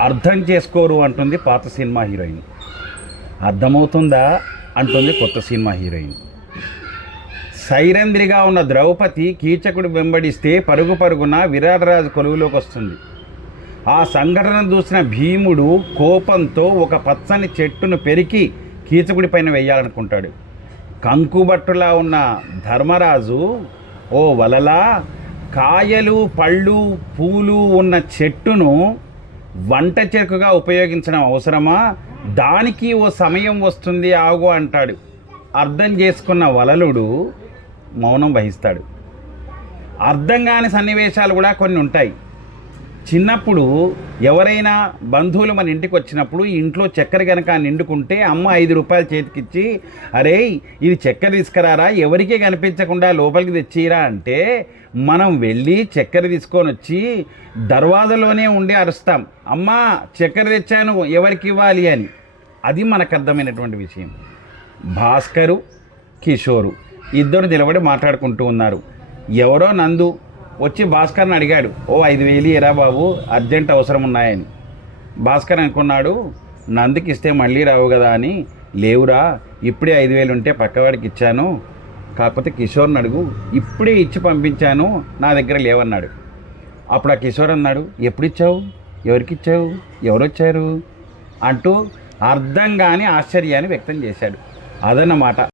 అర్థం చేసుకోరు అంటుంది పాత సినిమా హీరోయిన్. అర్థమవుతుందా? అంటుంది కొత్త సినిమా హీరోయిన్. సైరంద్రిగా ఉన్న ద్రౌపది కీచకుడు వెంబడిస్తే పరుగు పరుగున విరాటరాజు కొలువులోకి వస్తుంది. ఆ సంఘటన చూసిన భీముడు కోపంతో ఒక పచ్చని చెట్టును పెరికి కీచకుడి పైన వేయాలనుకుంటాడు. కంకుబట్టులా ఉన్న ధర్మరాజు ఓ వలలా కాయలు పళ్ళు పూలు ఉన్న చెట్టును వంట చెరుకుగా ఉపయోగించడం అవసరమా? దానికి ఓ సమయం వస్తుంది ఆగు అంటాడు. అర్థం చేసుకున్న వలలుడు మౌనం వహిస్తాడు. అర్థం కాని సన్నివేశాలు కూడా కొన్ని ఉంటాయి. చిన్నప్పుడు ఎవరైనా బంధువులు మన ఇంటికి వచ్చినప్పుడు ఇంట్లో చక్కెర కనుక నిండుకుంటే అమ్మ ఐదు రూపాయలు చేతికిచ్చి అరే ఇది చక్కెర తీసుకురారా? ఎవరికీ కనిపించకుండా లోపలికి తెచ్చిరా? అంటే మనం వెళ్ళి చక్కెర తీసుకొని వచ్చి దర్వాజలోనే ఉండి అరుస్తాం. అమ్మా చక్కెర తెచ్చాను ఎవరికి ఇవ్వాలి? అని. అది మనకు అర్థమైనటువంటి విషయం. భాస్కరు కిషోరు ఇద్దరు నిలబడి మాట్లాడుకుంటూ ఉన్నారు. ఎవరో నందు వచ్చి భాస్కర్ని అడిగాడు ఓ ఐదు వేలు ఎరా బాబు అర్జెంట్ అవసరం ఉన్నాయని. భాస్కర్ అనుకున్నాడు నందుకి ఇస్తే మళ్ళీ రావు కదా అని. లేవురా ఇప్పుడే ఐదు వేలు ఉంటే పక్కవాడికి ఇచ్చాను. కాకపోతే కిషోర్ని అడుగు ఇప్పుడే ఇచ్చి పంపించాను నా దగ్గర లేవన్నాడు. అప్పుడు ఆ కిషోర్ అన్నాడు ఎప్పుడు ఇచ్చావు ఎవరికి ఇచ్చావు ఎవరు వచ్చారు అంటూ అర్థం కాని ఆశ్చర్యాన్ని వ్యక్తం చేశాడు. అదన్నమాట.